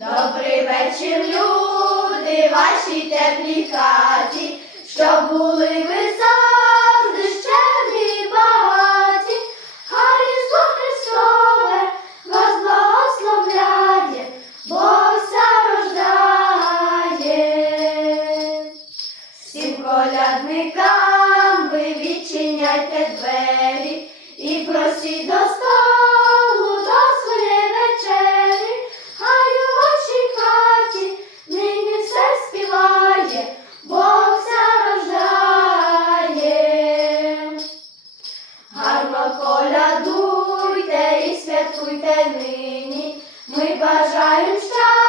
Добрий вечір, люди, ваші теплі хаті, щоб були ви завжди щедрі і багаті, хай Різдво Христове вас благословляє, Бог зарождає всім колядникам. гарно колядуйте і святкуйте нині, ми бажаємо щастя.